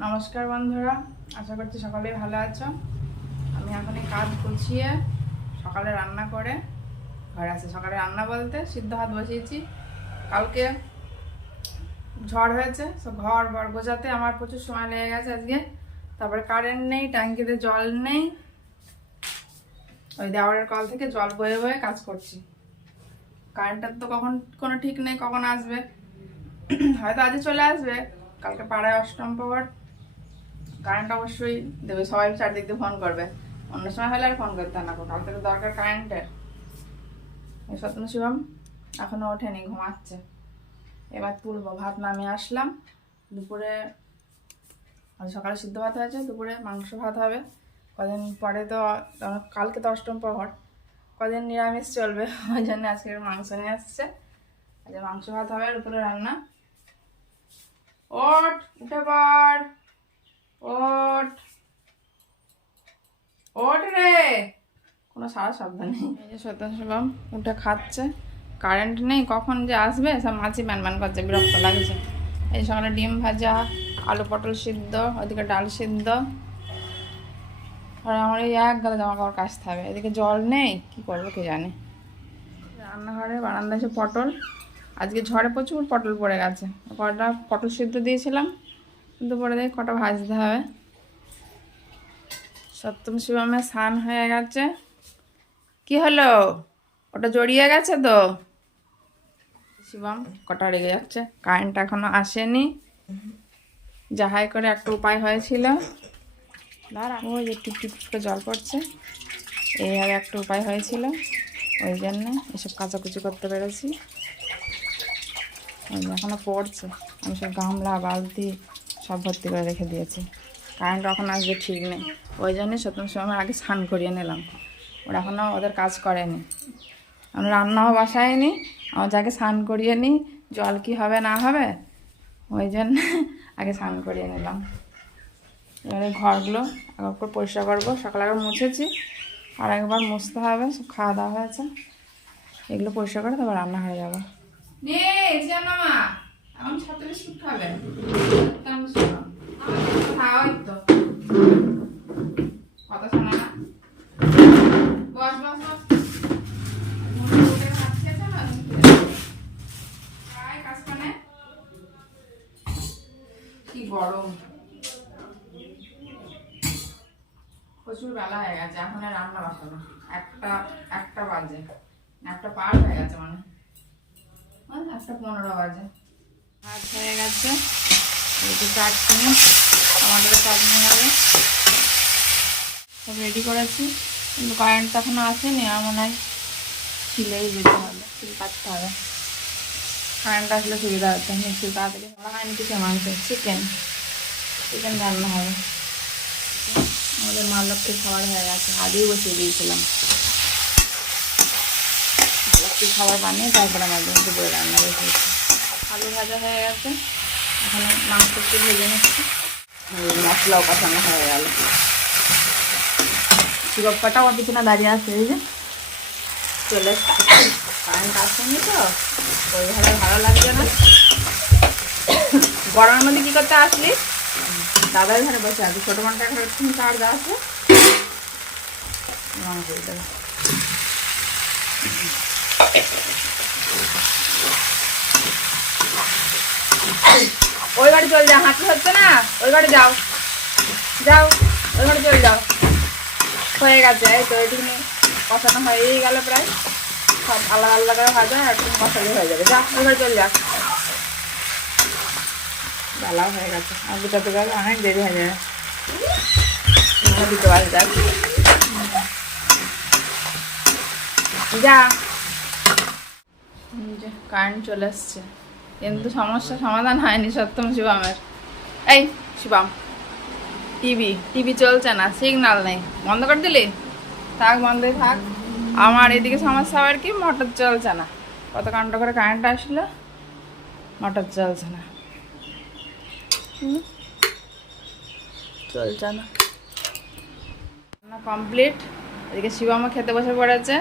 নমস্কার বন্ধুরা, আশা করছি সকলেই ভালো আছো। আমি এখন এই কাজ গুছিয়ে সকালে রান্না করে ঘরে আছি। সকালে রান্না বলতে সিদ্ধ ভাত বসিয়েছি। কালকে ঝড় হয়েছে, সব ঘর বর গোছাতে আমার প্রচুর সময় লেগে গেছে আজকে। তারপরে কারেন্ট নেই, ট্যাঙ্কিতে জল নেই, ওই দেওয়ারের কল থেকে জল বয়ে বয়ে কাজ করছি। কারেন্টের তো কখন কোনো ঠিক নেই, কখন আসবে। হয়তো আজই চলে আসবে, কালকে পাড়ায় অষ্টম প্রহর, কারেন্ট অবশ্যই দেবে। সবাই চারদিক দিয়ে ফোন করবে, অন্য সময় হলে আর ফোন করতে না। কালকে তো দরকার কারেন্টের। এই সত্যম শিবম এখনো ওঠেনি, ঘুমাচ্ছে। এবার তুলবো। ভাত নামিয়ে আসলাম। দুপুরে আজ সকালে সিদ্ধ ভাত হয়েছে, দুপুরে মাংস ভাত হবে। কদিন পরে তো কালকে তো অষ্টম প্রহর, কদিন নিরামিষ চলবে, ওই জন্য আজকে মাংস নিয়ে আসছে। আজ মাংস ভাত হবে, দুপুরে রান্না। ওঠ, উঠে পড়, ওঠ ওঠ রে, কোনো সারা শব্দ নেই। এই যে সত্যম শিবম উঠে খাচ্ছে। কারেন্ট নেই, কখন যে আসবে সব মাছি ম্যান করছে, বিরক্ত লাগছে। এই সকালে ডিম ভাজা, আলু পটল সিদ্ধ, ওইদিকে ডাল সিদ্ধ। আর আমার এই এক গাদা জামা কাপড় কাচতে হবে। এদিকে জল নেই, কি করবো কে জানে। রান্নাঘরে বারান্দায় এসে পটল, আজকে ঝড়ে প্রচুর পটল পড়ে গেছে। কটা পটল সিদ্ধ দিয়েছিলাম, কিন্তু পরে দেখি কটা ভাজতে হবে। সত্যম শিবমের স্নান হয়ে গেছে। কি হলো, ওটা জড়িয়ে গেছে তো। শিবম কটা রেগে যাচ্ছে, কারেন্ট এখনো আসেনি। যাহাই করে একটা উপায় হয়েছিল, ওই যে টিপ টিপ করে জল পড়ছে, এইভাবে একটা উপায় হয়েছিল, ওই জন্য এসব কাচাকুচি করতে পেরেছি। এখনো পড়ছে, আমি সব গামলা বালতি সব ভর্তি করে রেখে দিয়েছি। কারেন্ট এখন আসবে ঠিক নেই, ওই জন্যে সত্যম সময় আগে স্নান করিয়ে নিলাম। ওরা এখনও ওদের কাজ করেনি, আমি রান্নাও বসাইনি। আমার যাকে স্নান করিয়ে নিই, জল কি হবে না হবে, ওই জন্য আগে স্নান করিয়ে নিলাম। এবারে ঘরগুলো একবার করে পরিষ্কার করবো। সকালে একবার মুছেছি, আর একবার মুছতে হবে। সব খাওয়া দাওয়া হয়েছে, এগুলো পরিষ্কার করে তারপর রান্না হয়ে যাবে। এখন ছাত্র বিস্কুট খাবে, খাওয়াই তো কথা শোনা না। বস বস বস, কি গরম, প্রচুর বেলা হয়ে গেছে। এখন আর রান্না বসানো, একটা বাজে, একটা পার হয়ে গেছে, মানে 1:15 বাজে। ভাত হয়ে গেছে, একটু চাটনি, টমাটোর চাটনি হবে, সব রেডি করেছি। কিন্তু কারেন্ট তো এখনো আসেনি, আর মনে হয় ছিলেই যেতে হবে, ছিল কাটতে হবে। কারেন্ট আসলে সুবিধা হচ্ছে, মিক্সি তাড়াতাড়ি ভালো হয়নি। কিছু মাংস, চিকেন রান্না হবে। আমাদের মা লক্ষ্মীর খাবার হয়ে গেছে, আগেই বসিয়ে দিয়েছিলাম। লক্ষ্মীর খাবার বানিয়ে তারপরে আমাদের দুপুরে রান্না বসিয়েছি। আলু ভাজা হয়ে গেছে, এখানে মাংস একটু ভেজে নিচ্ছি। মশলাও কষানো হয়ে গেল। শিবপ্পাটা আমার পিছনে দাঁড়িয়ে আছে, এই যে চলে এসছে। কারেন্ট আসেনি তো, ওইভাবে ভালো লাগছে না। গরমের মধ্যে কী করতে আসলি? দাদার ঘরে বসে আছে, ছোটো মানটার ঘরে চার্জ আছে, মাংস দেবে। ওই ঘরে চলে যাও, হাঁটতে হচ্ছে না, ওই ঘরে যাও যাও, ওই ঘরে চলে যাও। হয়ে গেছে, এই তো এটুকুনি কষানো হয়েই গেল প্রায়। সব আলাদা আলাদা করে ভাজা, একটু মশলা হয়ে যাবে। যা, ওই ঘরে চলে যা। বেলাও হয়ে গেছে, আর দুটাতে গেলে অনেক দেরি হয়ে যাবে। দিতে পারে যাক, যা। কারেন্ট চলে এসছে, কিন্তু সমস্যা সমাধান হয়নি সত্যম শিবমের। এই শিবম, টিভি চলছে না, সিগন্যাল নেই, বন্ধ করে দিলি? থাক, বন্ধই থাক। আমার এদিকে সমস্যা আবার কি, মোটর চলছে না। কত ঘন্টা করে কারেন্ট আসলো, মোটর চলছে না, চলছে না। কমপ্লিট। এদিকে শিবমও খেতে বসে পড়েছে।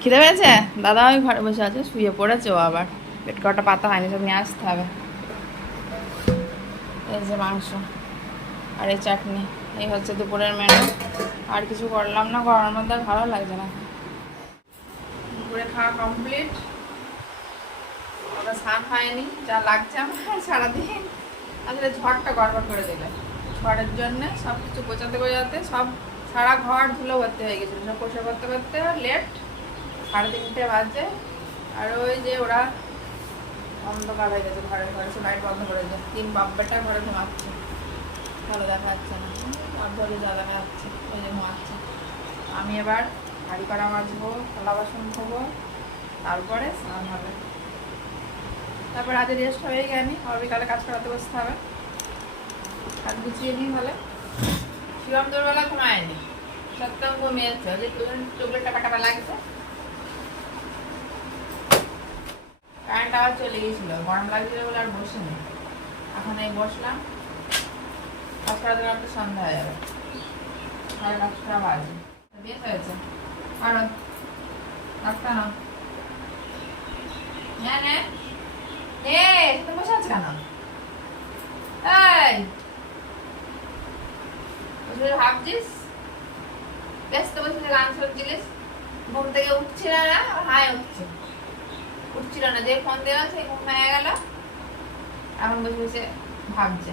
খিদে পেয়েছে? দাদা ওই ঘরে বসে আছে, শুয়ে পড়েছে ও আবার। পেট কটা পাতা হয়নি, সব নিয়ে আসতে হবে। এই যে মাংস আর এই চাটনি, এই হচ্ছে দুপুরের মেনু। আর কিছু করলাম না, গরমের মধ্যে আর ভালো লাগছে না। দুপুরে খাওয়া কমপ্লিট, ওটা স্নান হয়নি, যা লাগছে আমার সারাদিন। আসলে ঝড়টা গড়বড় করে দিলে, ঝড়ের জন্য সব কিছু গোছাতে গোছাতে সব সারা ঘর ধুলো ভর্তি হয়ে গেছিলো, সব পরিষ্কার করতে করতে লেট, 3:30 বাজে। আর ওই যে ওরা অন্ধকার হয়ে গেছে, ঘরে ঘরে সব লাইট বন্ধ করে দিয়েছে, 3 বাব্বাটা ঘরে ঘুমাচ্ছে, ভালো দেখা যাচ্ছে না, ধরে যা দেখা যাচ্ছে ওই যে ঘুমাচ্ছে। আমি এবার হাঁড়ি কড়া মাজবো, থালা বাসন ধোবো, তারপরে স্নান হবে, তারপর আজ রেস্ট হয়ে গেনি, আবার বিকালে কাজ করাতে বসতে হবে। কাজ গুছিয়ে নিই তাহলে। শিবম দুপুরবেলা ঘুমায়নি, সত্যম ঘুমিয়েছে, ওই যে চকলেটটা কাটা লাগছে। কারেন্ট আবার চলে গেছিল, গরম লাগছিল বলে আর বসিনি। এখন এই বসলাম, কাজ করাতে করাতে সন্ধ্যা হয়ে যাবে, 5:30 বাজে। বেশ হয়েছে, আরো রাখতা না তুমি বসে আছো কেন? এই ভাবছিস ব্যস্ত বসে গান শুনছিলিস, ঘুম থেকে উঠছিল না, হায় উঠছিল না, যে ফোন দেওয়া সেই ঘুম হয়ে গেল, এখন বসে বসে ভাবছে।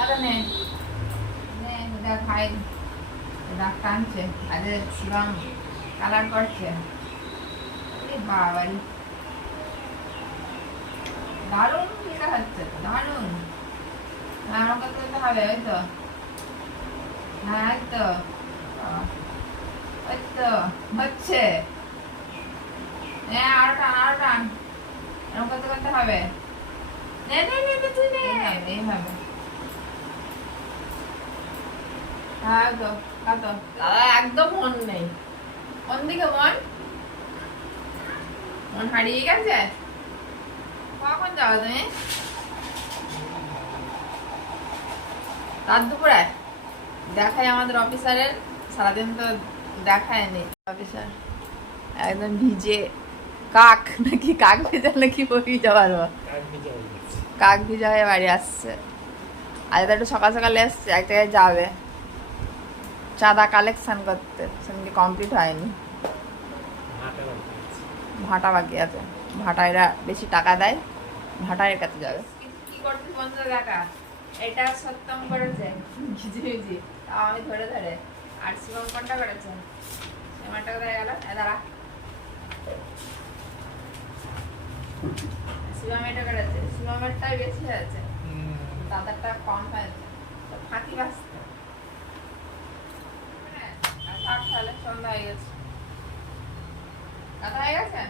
আরে নে দেখ ভাই ডাক টানছে, আজ শিবম কালার করছে, বাবারি দারুণ লেখা হচ্ছে, দারুণ। আমাকে করতে হবে, ওই তো, হ্যাঁ ওই তো, ওই তো হচ্ছে, হ্যাঁ আরো টান আরো টান, এরকম করতে করতে হবে, তুই নে এইভাবে। হ্যাঁ তো কাতো দাদা একদম মন নেই, কোন দিকে মন হারিয়ে গেছে। কখন যাও তুমি? রাত দুপুরে দেখাই আমাদের অফিসারের, সারাদিন তো দেখায়নি অফিসার, একদম ভিজে কাক নাকি, কাক ভেজা নাকি বই যাবার, কাক ভিজা হয়ে বাড়ি আসছে। আজ তো একটু সকাল সকালে এসছে, এক জায়গায় যাবে চাঁদা কালেকশন করতে, সেদিনকে কমপ্লিট হয়নি, ভাটা বাকি আছে, ভাটা এরা বেশি টাকা দেয়, ভাটার কাছে যাবে। কি করতে বন্ধু দেখা, এটা সত্যম করেছে ভিজি ভিজি, আমি ধরে ধরে, আর শিবম কোনটা করেছে, আমারটা কোথায় গেল, দাঁড়া, শিবম এটা করেছে, শিবমেরটাই বেশি হয়েছে, দাদারটা কম হয়েছে, তো ফাঁকি বাঁচতে থাক, তাহলে সন্ধ্যা হয়ে গেছে, কথা হয়ে গেছে।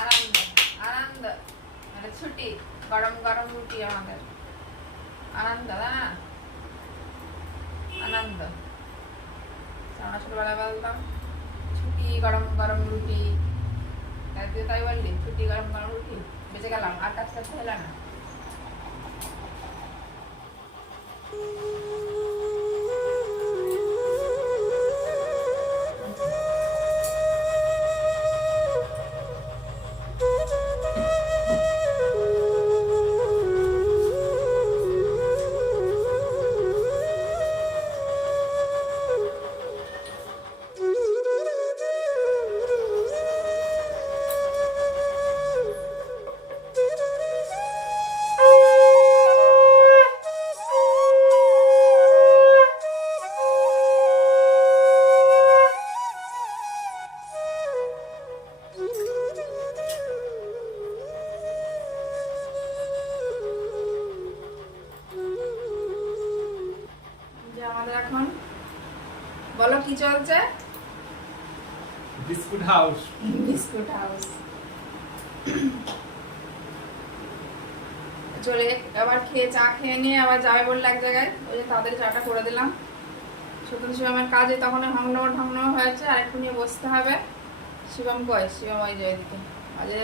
আনন্দ আনন্দ মানে ছুটি, গরম গরম রুটি আমাদের, আনন্দ না আনন্দ। আমরা ছোটবেলায় বলতাম ছুটি গরম গরম রুটি, তুই তাই বললি ছুটি গরম গরম রুটি, বেঁচে গেলাম, আর কাজ করতে হলো না। এখন বলো কি চলছে? বিস্কুট হাউস, বিস্কুট হাউস চলে আবার খেয়ে চা খেয়ে নিয়ে আবার যাবে বললে এক জায়গায়, ওই যে তাদের চাটা করে দিলাম। সুতরাং শিবমের কাজে তখন ঢংনমো হয়েছে, আর একটু নিয়ে বসতে হবে। শিবম কয়, শিবম ওই যে ওইদিকে আজে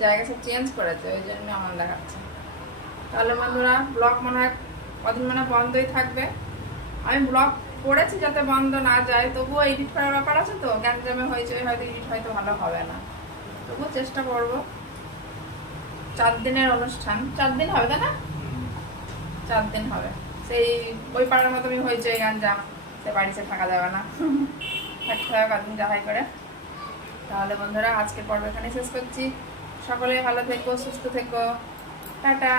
জায়গা সব চেঞ্জ করেছে, ওই জন্য আমার দেখাচ্ছে। তাহলে বন্ধুরা ব্লগ মনে হয় কদিন মানে বন্ধই থাকবে। আমি ব্লগ করেছি যাতে বন্ধ না যায়, তবুও এডিট করার ব্যাপার আছে, তো গ্যাঞ্জামে হয়েছে, হয়তো এডিট হয়তো ভালো হবে না। তবুও চেষ্টা করবো। 4 দিনের অনুষ্ঠান, 4 দিন হবে তাই না? 4 দিন হবে। সেই ওই পাড়ার মতো আমি হয়েছে গাঞ্জাম, সে বাড়িতে থাকা যাবে না, থাকতে হবে কদিন যাহাই করে। তাহলে বন্ধুরা আজকের পর্ব এখানে শেষ করছি। সকলে ভালো থেকো, সুস্থ থেকো, টাটা।